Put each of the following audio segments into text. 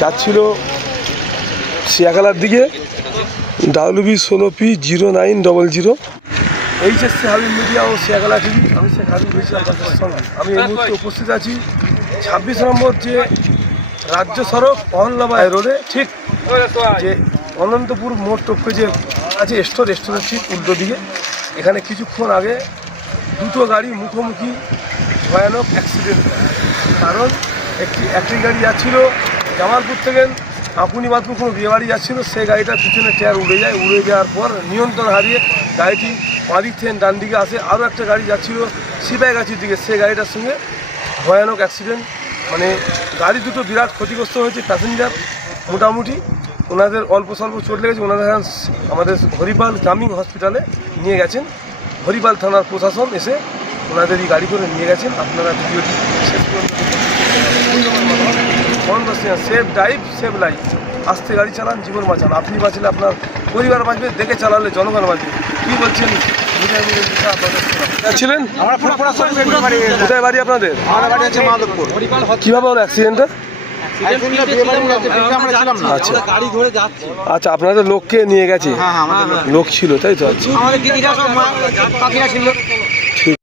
যাচ্ছিল শিয়াখালার দিকে WB 16P0900। HSC Habib media ও শিয়াখালা টিভি, আমি শেখ হাবিব হয়েছি আপনাদের সঙ্গে। আমি এই মুহূর্তে উপস্থিত আছি 26 নম্বর যে রাজ্য সড়ক অহল্যাবাই রোডে, ঠিক যে অনন্তপুর মোড় টপকে যে আছে রেস্টোরেন্ট ঠিক উল্টো দিকে। এখানে কিছুক্ষণ আগে দুটো গাড়ি মুখোমুখি ভয়ানক অ্যাক্সিডেন্ট হয়। কারণ একটি গাড়ি যাচ্ছিল জামালপুর থেকে আকুনিবাদপুর কোনো বিয়ে বাড়ি যাচ্ছিল, সেই গাড়িটার পিছনে টায়ার উড়ে যায়। উড়ে যাওয়ার পর নিয়ন্ত্রণ হারিয়ে গাড়িটি বাঁদিক থেকে ডান দিকে আসে। আরও একটা গাড়ি যাচ্ছিল সিপাহীগাছির দিকে, সেই গাড়িটার সঙ্গে ভয়ানক অ্যাক্সিডেন্ট। মানে গাড়ি দুটো বিরাট ক্ষতিগ্রস্ত হয়েছে। প্যাসেঞ্জার মোটামুটি ওনাদের অল্প স্বল্প চোট লেগেছে। ওনাদের আমাদের হরিপাল গ্রামীণ হসপিটালে নিয়ে গেছেন। হরিপাল থানার প্রশাসন এসে ওনাদেরই গাড়ি করে নিয়ে গেছেন। আপনারা ভিডিওটি শেষ পর্যন্ত সেফ ড্রাইভ সেভ লাইফ। আস্তে গাড়ি চালান, জীবন বাঁচান। আপনি বাঁচলে আপনার পরিবার বাঁচবে, দেখে চালালে জনগণ বাঁচবে। কী বলছেন ছিলেন? কোথায় বাড়ি আপনাদের? কীভাবে হলো অ্যাক্সিডেন্টটা? আচ্ছা, আপনাদের লোককে নিয়ে গেছে? লোক ছিল, তাই তো? আচ্ছা, ঠিক।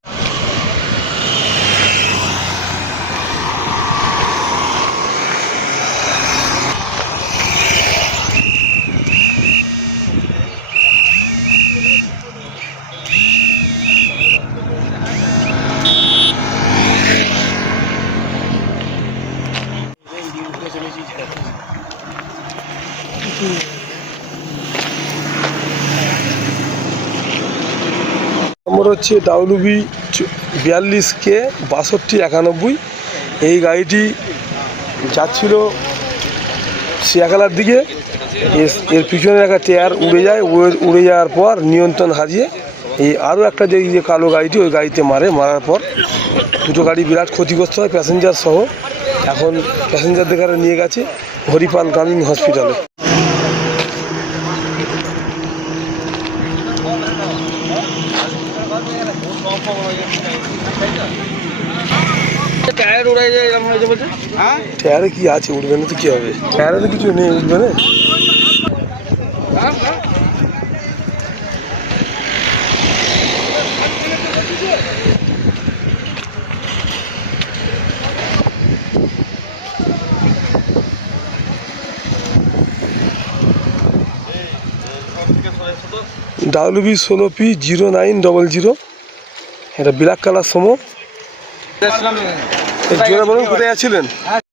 নম্বর হচ্ছে WB 42K6291। এই গাড়িটি যাচ্ছিল শিয়াখালার দিকে। এর পিছনে একটা টায়ার উড়ে যায়। উড়ে যাওয়ার পর নিয়ন্ত্রণ হারিয়ে এই আরও একটা যে কালো গাড়িটি, ওই গাড়িতে মারার পর দুটো গাড়ি বিরাট ক্ষতিগ্রস্ত হয়, প্যাসেঞ্জার সহ। এখন প্যাসেঞ্জারদের কাছে নিয়ে গেছে হরিপাল গ্রামীণ হসপিটালে। টায়ারে কি আছে? উঠবে না তো কি হবে? টায়ারে তো কিছু নেই, উঠবে না। WB 16P0900। এটা ব্ল্যাক কালার সমো। জোরে বলুন, কোথায় যাচ্ছিলেন?